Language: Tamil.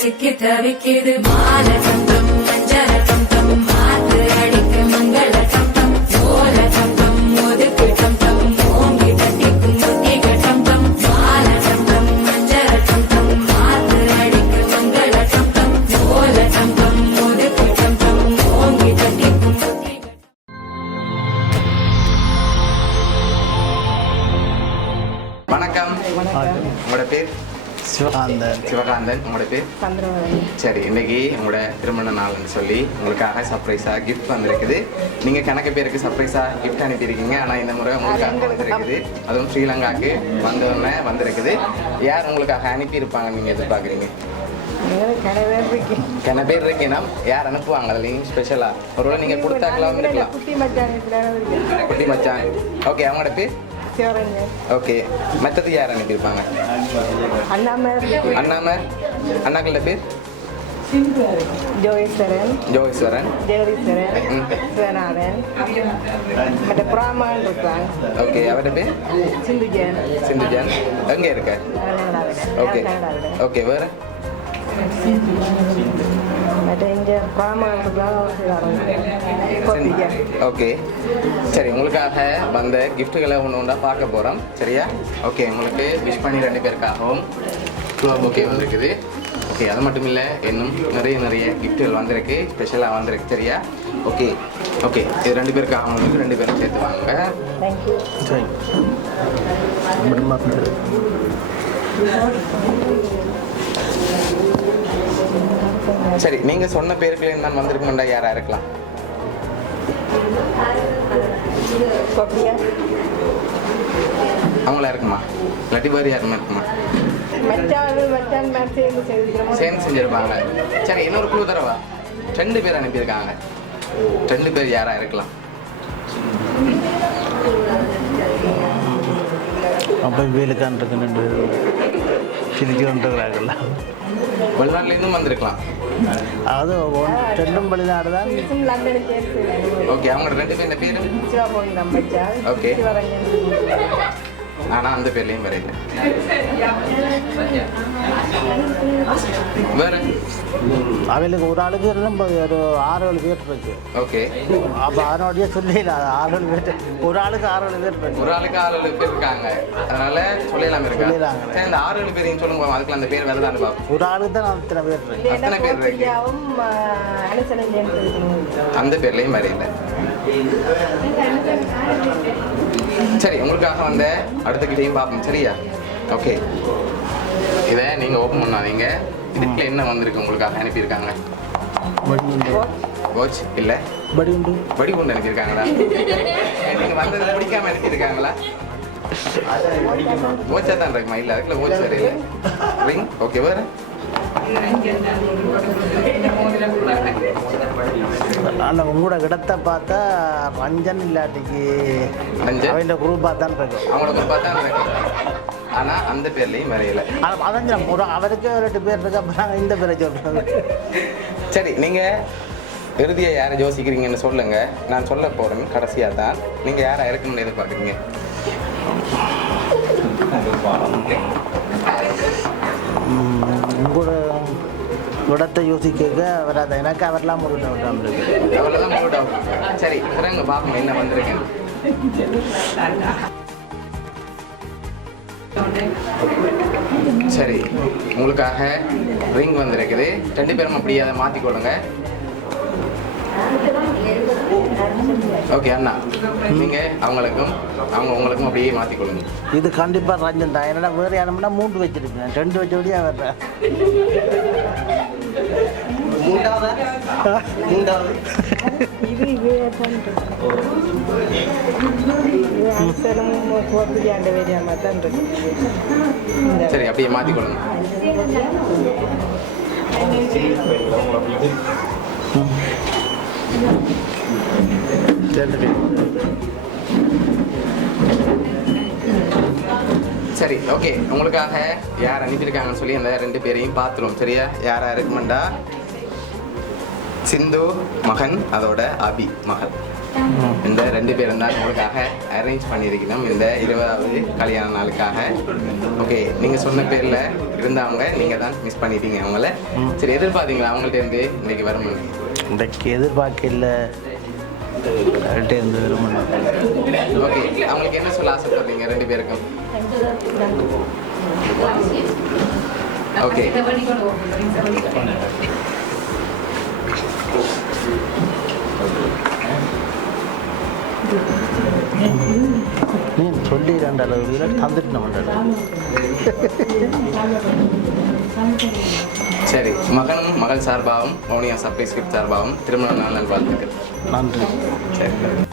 சிக்கி தவிக்குது மால தந்தம் மஞ்சள தந்தம் மாத்து அடிக்க மங்கள தந்தம் சோல தந்தம் ஒதுக்கு தந்தம் ஓங்கி தட்டிக்கும் முட்டிக தந்தம் மால தந்தம் மஞ்சள தந்தம் மாத்து அடிக்க மங்கள தந்தம் சோல தந்தம் ஒதுக்கு தந்தம் ஓங்கி தட்டிக்கும் முட்டிக. வணக்கம். உங்களோட பேர்? சிவகாந்தன். உங்களோட பேர்? சரி, இன்னைக்கு உங்களோட திருமண நாள்னு சொல்லி உங்களுக்காக சர்ப்ரைஸா கிஃப்ட் வந்திருக்குது. நீங்க கணக்கு பேருக்கு சர்ப்ரைஸா கிஃப்ட் அனுப்பியிருக்கீங்க. ஆனா இந்த முறை உங்களுக்காக வந்திருக்குது, அதுவும் ஸ்ரீலங்காக்கு வந்தோடனே வந்திருக்குது. யார் உங்களுக்காக அனுப்பியிருப்பாங்க நீங்க எதிர்பார்க்குறீங்க? கன பேர் இருக்கீங்கன்னா யார் அனுப்புவாங்க? அதுலேயும் ஸ்பெஷலா ஒருவேளை நீங்க கொடுத்தாக்கலாம் இருக்கலாம். குட்டி மச்சான். ஓகே, அவங்களோட பேர்? ஓகே, மற்றது யார் அனுப்பியிருப்பாங்க? அண்ணாமர். அண்ணாக்களோட பேர்? ஜோகேஸ்வரன். ஓகே, அவரோட பேர்? சிந்துஜன். எங்க இருக்க? ஓகே ஓகே, வேற? ஓகே, சரி, உங்களுக்காக வந்த கிஃப்ட்டுகளை ஒன்று ஒன்றா பார்க்க போகிறோம். சரியா? ஓகே, உங்களுக்கு விஷ் பண்ணி 2 பேருக்காகவும் ஃப்ளவர் பொக்கே வந்திருக்குது. ஓகே, அது மட்டும் இல்லை, இன்னும் நிறைய கிஃப்ட்டுகள் வந்திருக்கு, ஸ்பெஷலாக வந்திருக்கு. சரியா? ஓகே ஓகே, இது 2 பேருக்காக உங்களுக்கு 2 பேரும் சேர்த்து வாங்க. சரி, நீங்க சொன்ன பேருக்குள்ள நான் வந்திருக்கணும்டா, யாரா இருக்கலாம்? அவங்களா இருக்குமா? இல்லாட்டி வேறு யாருமா இருக்குமா? சேர்ந்து செஞ்சிருப்பாங்க. சரி, இன்னொரு குழு தரவா? 2 பேர் அனுப்பியிருக்காங்க. 2 பேர் யாரா இருக்கலாம்? அப்போ வேலுக்கான்றது சிரிச்சுக்கிறாங்கல்ல, வெளிநாட்டிலேருந்தும் வந்திருக்கலாம். அது 2 வெளிநாடு தான். ஓகே, அவங்க 2 பேர் என்ன பேர்? ஓகே, ஆனால் அந்த பேர்லையும் வரையில. வேற அவளுக்கு ஒரு ஆளுக்கு ஒரு 6-7 பேர் இருக்கு. ஓகே, அப்போ அதனோடய சொல்லல, 6-7 பேர், ஒரு ஆளுக்கு 6-7 பேர் இருக்கு. ஒரு ஆளுக்கு 6-7 பேர் இருக்காங்க, அதனால சொல்லலாம் இருக்காங்க. சரி, அந்த 6-7 பேரையும் சொல்லுங்க, அதுக்குள்ள அந்த பேர் வேலை தான் பார்ப்போம். ஒரு ஆளுக்கு தான் அத்தனை பேர் இருக்கு. அத்தனை பேர் இருக்கு, அந்த பேர்லையும் வரையில. சரி, உங்களுக்காக வந்த அடுத்த கிட்டையும் பார்ப்போம். சரியா? ஓகே, இதை நீங்கள் ஓப்பன் பண்ணாதீங்க. இதுக்குள்ள என்ன வந்திருக்கு உங்களுக்காக அனுப்பியிருக்காங்க? வாட்ச் இல்லை, படி கொண்டு அனுப்பியிருக்காங்களா? நீங்கள் வந்ததை பிடிக்காம அனுப்பியிருக்காங்களா? வாட்சாக தான் இருக்குமா? இல்லை, அதுக்குள்ள வாட்ச் வேறு இல்லை. ரிங். ஓகே, வேறு? அந்த உங்களோட இடத்தை பார்த்தா ரஞ்சன் இல்லாட்டிக்கு அவங்க குரூப்பாக தான் இருக்கும். அவங்களோட குரூப்பாக தான் இருக்கும், ஆனால் அந்த பேர்லையும் வரையில. அதான் அவருக்கு 2 பேர் இருக்கு, அப்புறம் இந்த பேரை சொல்கிறாங்க. சரி, நீங்கள் இறுதியாக யாரை யோசிக்கிறீங்கன்னு சொல்லுங்கள். நான் சொல்ல போகிறேன் கடைசியாக தான். நீங்கள் யாரை இருக்குன்னு எதிர்பார்க்குறீங்க? உங்களோட இடத்தை யோசிக்க வராது எனக்கு. அவரெல்லாம் மூணு டவுட் இருக்கு. அவரெல்லாம் மூணு டவுட். சரி, இறங்க பார்ப்போம் என்ன வந்திருக்கேன். சரி, உங்களுக்காக ரிங் வந்திருக்குது. 2 பேரும் அப்படியே அதை மாற்றிக்கொள்ளுங்க. ஓகே அண்ணா, நீங்கள் அவங்களுக்கும் உங்களுக்கும் அப்படியே மாற்றிக்கொள்ளுங்க. இது கண்டிப்பாக ரஞ்சன் தான். என்னடா வேறு யாருன்னா 3 வச்சுருக்கேன், 2 வச்சபடியாக வர்றேன். சரி, அப்படியே மாற்றிக்கொள்ளுங்க. சரி, ஓகே, உங்களுக்காக யார் அனுப்பியிருக்காங்கன்னு சொல்லி அந்த 2 பேரையும் பார்த்துருவோம். சரியா? யாரா இருக்குமெண்டா சிந்து மகன், அதோட அபி மகள். இந்த 2 பேரும் தான் உங்களுக்காக அரேஞ்ச் பண்ணியிருக்கணும் இந்த 20வது கல்யாண நாளுக்காக. ஓகே, நீங்கள் சொன்ன பேரில் இருந்தவங்க நீங்கள் தான் மிஸ் பண்ணிட்டீங்க அவங்கள. சரி, எதிர்பார்த்தீங்களா அவங்கள்ட்ட இருந்து இன்றைக்கி வரும்போது? இன்றைக்கு எதிர்பார்க்கல இருந்து விரும்பணும். ஓகே, அவங்களுக்கு என்ன சொல்ல ஆசைப்படுறீங்க 2 பேருக்கும்? ஓகே, நீ சொல்லி 2 அளவு தந்துட்டு நம்ம சரி, மகனும் மகள் சார்பாகவும் மௌனியா சர்ப்ரைஸ் கிஃப்ட் சார்பாகவும் திருமண நாள் நல்வாழ்த்துக்கள். நன்றி. சரி.